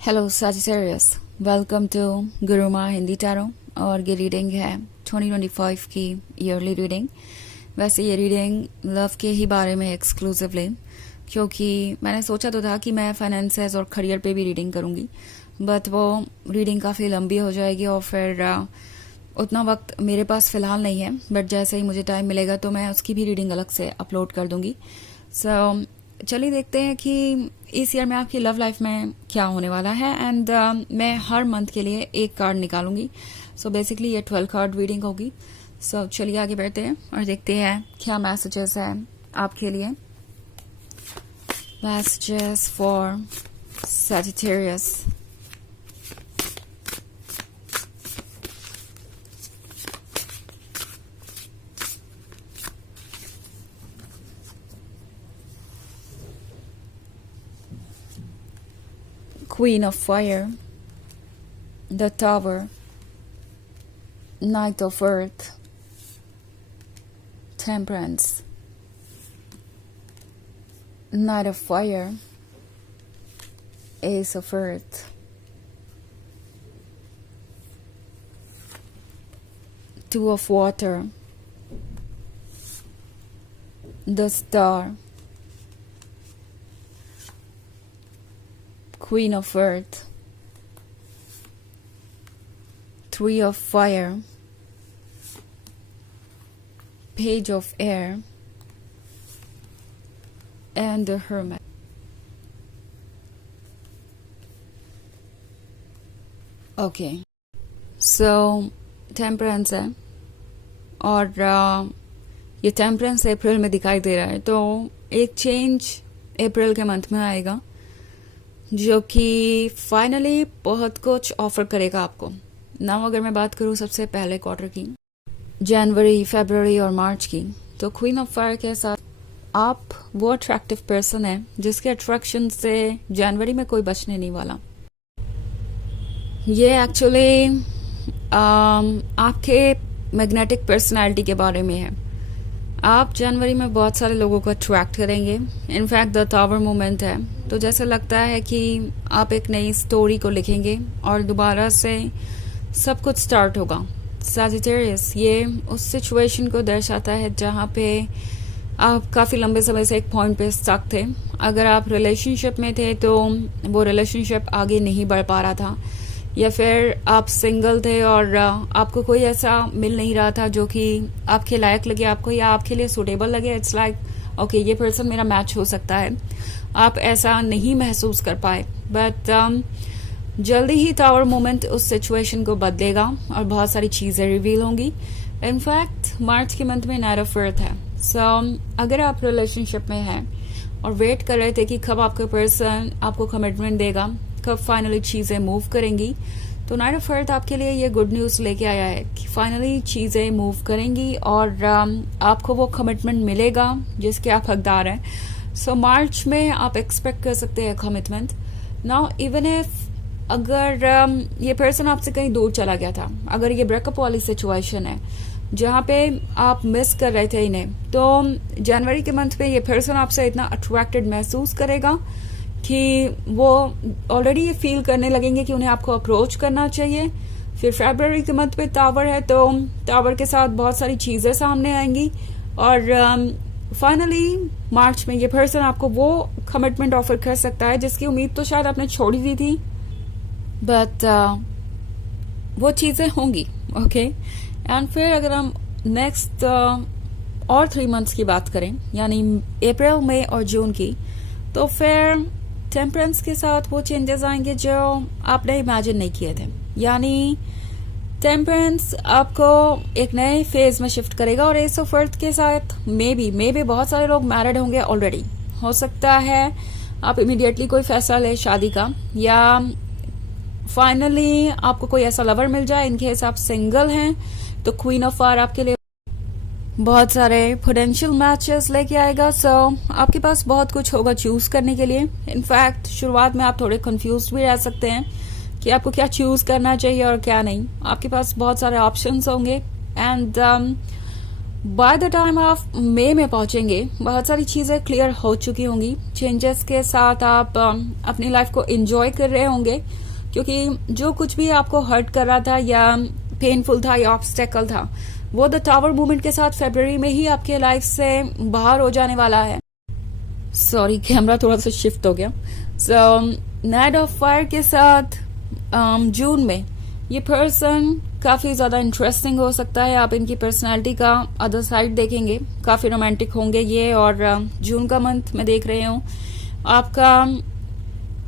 Hello Sagittarius, welcome to Guruma Hindi tarot. और ये reading है 2025 की ईयरली रीडिंग। वैसे ये रीडिंग लव के ही बारे में एक्सक्लूसिवली, क्योंकि मैंने सोचा तो था कि मैं फाइनेंसेस और करियर पे भी रीडिंग करूँगी, बट वो रीडिंग काफ़ी लंबी हो जाएगी और फिर उतना वक्त मेरे पास फ़िलहाल नहीं है। बट जैसे ही मुझे टाइम मिलेगा तो मैं उसकी भी रीडिंग अलग से अपलोड कर दूँगी। सो चलिए देखते हैं कि इस ईयर में आपकी लव लाइफ में क्या होने वाला है। एंड मैं हर मंथ के लिए एक कार्ड निकालूंगी। सो बेसिकली ये 12 कार्ड रीडिंग होगी। सो चलिए आगे बढ़ते हैं और देखते हैं क्या मैसेजेस है आपके लिए। Messages for Sagittarius। Queen of Fire, the Tower, Knight of Earth, Temperance, Knight of Fire, Ace of Earth, Two of Water, the Star, Queen of Earth, Three of Fire, Page of Air, and the Hermit. Okay, so temperance है और ये temperance अप्रैल में दिखाई दे रहा है, तो एक change अप्रैल के मंथ में आएगा जो कि फाइनली बहुत कुछ ऑफर करेगा आपको। नाउ अगर मैं बात करूँ सबसे पहले क्वार्टर की, जनवरी, फरवरी और मार्च की, तो क्वीन ऑफ फायर के साथ आप वो अट्रैक्टिव पर्सन है जिसके अट्रैक्शन से जनवरी में कोई बचने नहीं वाला। ये एक्चुअली आपके मैग्नेटिक पर्सनालिटी के बारे में है। आप जनवरी में बहुत सारे लोगों को अट्रैक्ट करेंगे। इनफैक्ट द टावर मोमेंट है, तो जैसे लगता है कि आप एक नई स्टोरी को लिखेंगे और दोबारा से सब कुछ स्टार्ट होगा। Sagittarius ये उस सिचुएशन को दर्शाता है जहाँ पे आप काफ़ी लंबे समय से एक पॉइंट पे स्टक थे। अगर आप रिलेशनशिप में थे तो वो रिलेशनशिप आगे नहीं बढ़ पा रहा था, या फिर आप सिंगल थे और आपको कोई ऐसा मिल नहीं रहा था जो कि आपके लायक लगे आपको या आपके लिए सुटेबल लगे। इट्स लाइक ओके, ये पर्सन मेरा मैच हो सकता है। आप ऐसा नहीं महसूस कर पाए, बट जल्दी ही टावर मोमेंट उस सिचुएशन को बदलेगा और बहुत सारी चीज़ें रिवील होंगी। इनफैक्ट मार्च के मंथ में नाइट ऑफ अर्थ है। सो अगर आप रिलेशनशिप में हैं और वेट कर रहे थे कि कब आपका पर्सन आपको कमिटमेंट देगा, कब फाइनली चीज़ें मूव करेंगी, तो नाइट ऑफ अर्थ आपके लिए ये गुड न्यूज़ लेके आया है कि फाइनली चीज़ें मूव करेंगी और आपको वो कमिटमेंट मिलेगा जिसके आप हकदार हैं। सो मार्च में आप एक्सपेक्ट कर सकते हैं कमिटमेंट। नाउ इवन इफ अगर ये पर्सन आपसे कहीं दूर चला गया था, अगर ये ब्रेकअप वाली सिचुएशन है जहाँ पे आप मिस कर रहे थे इन्हें, तो जनवरी के मंथ में ये पर्सन आपसे इतना अट्रैक्टेड महसूस करेगा कि वो ऑलरेडी ये फील करने लगेंगे कि उन्हें आपको अप्रोच करना चाहिए। फिर फरवरी के मंथ पे टावर है, तो टावर के साथ बहुत सारी चीज़ें सामने आएंगी और फाइनली मार्च में ये पर्सन आपको वो कमिटमेंट ऑफर कर सकता है जिसकी उम्मीद तो शायद आपने छोड़ दी थी, बट वो चीज़ें होंगी। ओके, एंड फिर अगर हम नेक्स्ट और 3 मंथ्स की बात करें, यानी अप्रैल, मई और जून की, तो फिर टेम्परेंस के साथ वो चेंजेस आएंगे जो आपने इमेजिन नहीं किए थे। यानी टेम्परेंस आपको एक नए फेज में शिफ्ट करेगा और एस ऑफ अर्थ के साथ मे बी बहुत सारे लोग मैरिड होंगे ऑलरेडी। हो सकता है आप इमीडिएटली कोई फैसला ले शादी का, या फाइनली आपको कोई ऐसा लवर मिल जाए। इनके हिसाब सिंगल हैं तो क्वीन ऑफ फायर आपके लिए बहुत सारे पोटेंशियल मैचेस लेके आएगा। सो आपके पास बहुत कुछ होगा चूज करने के लिए। इनफैक्ट शुरुआत में आप थोड़े कंफ्यूज भी रह सकते हैं कि आपको क्या चूज करना चाहिए और क्या नहीं। आपके पास बहुत सारे ऑप्शंस होंगे एंड बाय द टाइम आप मई में पहुंचेंगे बहुत सारी चीजें क्लियर हो चुकी होंगी। चेंजेस के साथ आप अपनी लाइफ को एंजॉय कर रहे होंगे, क्योंकि जो कुछ भी आपको हर्ट कर रहा था या पेनफुल था या ऑब्स्टेकल था, वो द टावर मूवमेंट के साथ फरवरी में ही आपके लाइफ से बाहर हो जाने वाला है। सॉरी, कैमरा थोड़ा सा शिफ्ट हो गया। सो नाइट ऑफ फायर के साथ जून में ये पर्सन काफी ज्यादा इंटरेस्टिंग हो सकता है। आप इनकी पर्सनालिटी का अदर साइड देखेंगे, काफी रोमांटिक होंगे ये। और जून का मंथ मैं देख रही हूँ आपका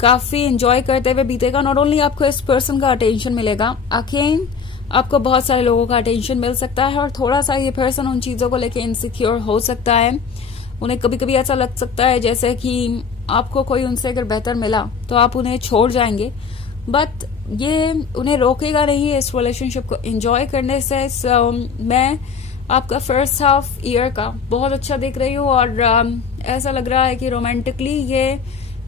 काफी एंजॉय करते हुए बीतेगा। नॉट ओनली आपको इस पर्सन का अटेंशन मिलेगा, अगेन आपको बहुत सारे लोगों का अटेंशन मिल सकता है। और थोड़ा सा ये पर्सन उन चीजों को लेके इनसिक्योर हो सकता है। उन्हें कभी कभी ऐसा लग सकता है जैसे कि आपको कोई उनसे अगर बेहतर मिला तो आप उन्हें छोड़ जाएंगे, बट ये उन्हें रोकेगा नहीं इस रिलेशनशिप को एंजॉय करने से। मैं आपका फर्स्ट हाफ ईयर का बहुत अच्छा देख रही हूँ। और ऐसा लग रहा है कि रोमांटिकली ये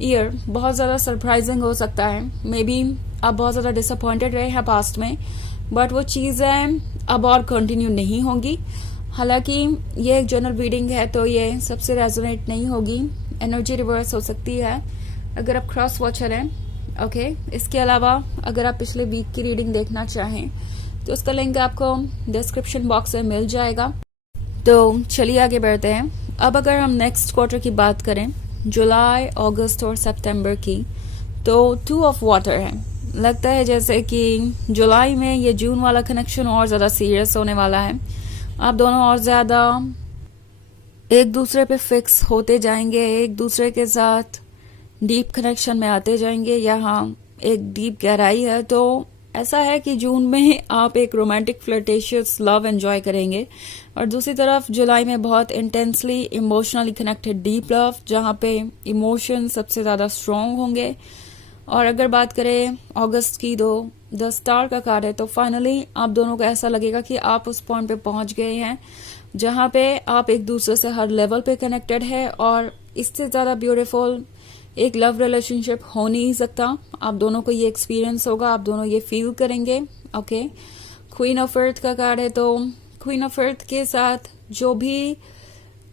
ईयर बहुत ज्यादा सरप्राइजिंग हो सकता है। मे बी आप बहुत ज्यादा डिसअपॉइंटेड रहे हैं पास्ट में, बट वो चीजें अब और कंटिन्यू नहीं होंगी। हालांकि ये एक जनरल रीडिंग है तो ये सबसे रेजोनेट नहीं होगी, एनर्जी रिवर्स हो सकती है अगर आप क्रॉस वॉचर हैं। ओके, इसके अलावा अगर आप पिछले वीक की रीडिंग देखना चाहें तो उसका लिंक आपको डिस्क्रिप्शन बॉक्स में मिल जाएगा। तो चलिए आगे बढ़ते हैं। अब अगर हम नेक्स्ट क्वार्टर की बात करें, जुलाई, अगस्त और सितंबर की, तो 2 ऑफ वाटर है। लगता है जैसे कि जुलाई में ये जून वाला कनेक्शन और ज्यादा सीरियस होने वाला है। आप दोनों और ज्यादा एक दूसरे पे फिक्स होते जाएंगे, एक दूसरे के साथ डीप कनेक्शन में आते जाएंगे। यहाँ एक डीप गहराई है, तो ऐसा है कि जून में आप एक रोमांटिक फ्लर्टेशियस लव एंजॉय करेंगे, और दूसरी तरफ जुलाई में बहुत intensely emotionally connected deep love, जहाँ पे इमोशन सबसे ज्यादा स्ट्रांग होंगे। और अगर बात करें अगस्त की, तो द स्टार का कार्ड है, तो फाइनली आप दोनों को ऐसा लगेगा कि आप उस पॉइंट पे पहुंच गए हैं जहाँ पे आप एक दूसरे से हर लेवल पे कनेक्टेड है। और इससे ज्यादा ब्यूटीफुल एक लव रिलेशनशिप हो नहीं सकता। आप दोनों को ये एक्सपीरियंस होगा, आप दोनों ये फील करेंगे। ओके, क्वीन ऑफ अर्थ का कार्ड है, तो क्वीन ऑफ अर्थ के साथ जो भी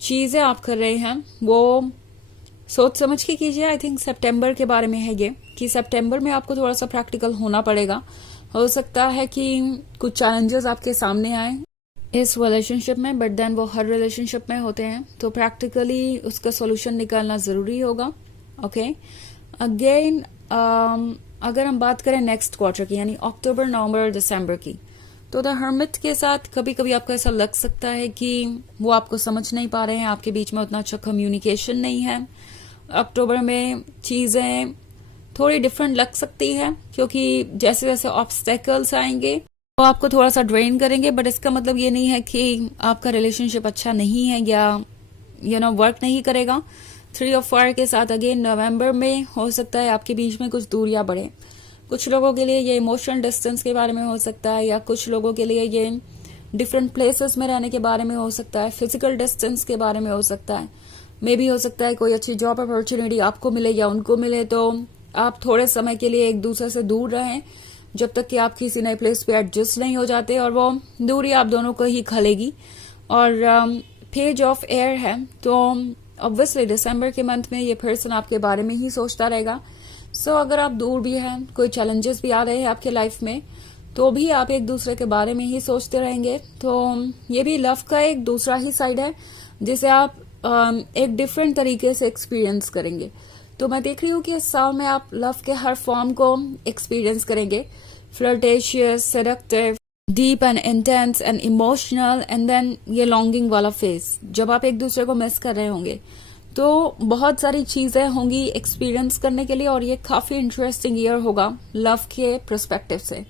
चीजें आप कर रहे हैं वो सोच समझ के कीजिए। आई थिंक सितंबर के बारे में है ये, कि सितंबर में आपको थोड़ा सा प्रैक्टिकल होना पड़ेगा। हो सकता है कि कुछ चैलेंजेस आपके सामने आए इस रिलेशनशिप में, बट देन वो हर रिलेशनशिप में होते हैं, तो प्रैक्टिकली उसका सॉल्यूशन निकालना जरूरी होगा। ओके, अगेन अगर हम बात करें नेक्स्ट क्वार्टर की, यानी अक्टूबर, नवंबर और दिसंबर की, तो द हर्मिट के साथ कभी कभी आपको ऐसा लग सकता है कि वो आपको समझ नहीं पा रहे हैं, आपके बीच में उतना अच्छा कम्युनिकेशन नहीं है। अक्टूबर में चीजें थोड़ी डिफरेंट लग सकती है, क्योंकि जैसे जैसे ऑब्स्टेकल्स आएंगे वो आपको थोड़ा सा ड्रेन करेंगे, बट इसका मतलब ये नहीं है कि आपका रिलेशनशिप अच्छा नहीं है या वर्क नहीं करेगा। 3 ऑफ फायर के साथ अगेन नवंबर में हो सकता है आपके बीच में कुछ दूरियां बढ़े। कुछ लोगों के लिए ये इमोशनल डिस्टेंस के बारे में हो सकता है, या कुछ लोगों के लिए ये डिफरेंट प्लेसेस में रहने के बारे में हो सकता है, फिजिकल डिस्टेंस के बारे में हो सकता है। मे भी हो सकता है कोई अच्छी जॉब अपॉर्चुनिटी आपको मिले या उनको मिले, तो आप थोड़े समय के लिए एक दूसरे से दूर रहें जब तक कि आप किसी नए प्लेस पे एडजस्ट नहीं हो जाते, और वो दूरी आप दोनों को ही खलेगी। और पेज ऑफ एयर है, तो ऑब्वियसली दिसंबर के मंथ में ये पर्सन आपके बारे में ही सोचता रहेगा। सो अगर आप दूर भी हैं, कोई चैलेंजेस भी आ रहे हैं आपके लाइफ में, तो भी आप एक दूसरे के बारे में ही सोचते रहेंगे। तो ये भी लव का एक दूसरा ही साइड है जिसे आप एक डिफरेंट तरीके से एक्सपीरियंस करेंगे। तो मैं देख रही हूँ कि इस साल में आप लव के हर फॉर्म को एक्सपीरियंस करेंगे, flirtatious, seductive, deep and intense and emotional, and then ये लॉन्गिंग वाला फेज जब आप एक दूसरे को मिस कर रहे होंगे। तो बहुत सारी चीजें होंगी एक्सपीरियंस करने के लिए, और ये काफी इंटरेस्टिंग ईयर होगा लव के पर्सपेक्टिव से।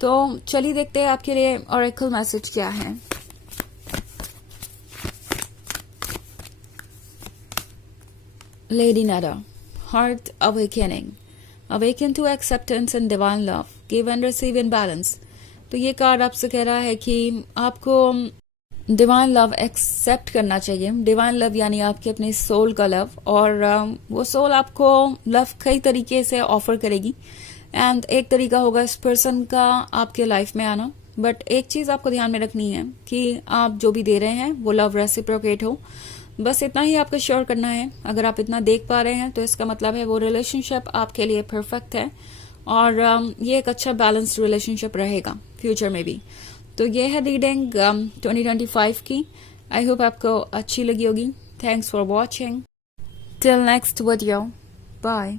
तो चलिए देखते हैं आपके लिए ऑरेकल मैसेज क्या है। Lady Nada, heart awakening, awaken to acceptance and divine love, give and receive in balance। तो ये कार्ड आपसे कह रहा है कि आपको डिवाइन लव एक्सेप्ट करना चाहिए। डिवाइन लव यानी आपके अपने सोल का लव, और वो सोल आपको लव कई तरीके से ऑफर करेगी। एंड एक तरीका होगा इस पर्सन का आपके लाइफ में आना, बट एक चीज आपको ध्यान में रखनी है कि आप जो भी दे रहे हैं वो लव रेसिप्रोकेट हो। बस इतना ही आपको श्योर करना है। अगर आप इतना देख पा रहे हैं तो इसका मतलब है वो रिलेशनशिप आपके लिए परफेक्ट है और ये एक अच्छा बैलेंस्ड रिलेशनशिप रहेगा फ्यूचर में भी। तो ये है रीडिंग 2025 की। आई होप आपको अच्छी लगी होगी। Thanks for watching. Till next video, bye.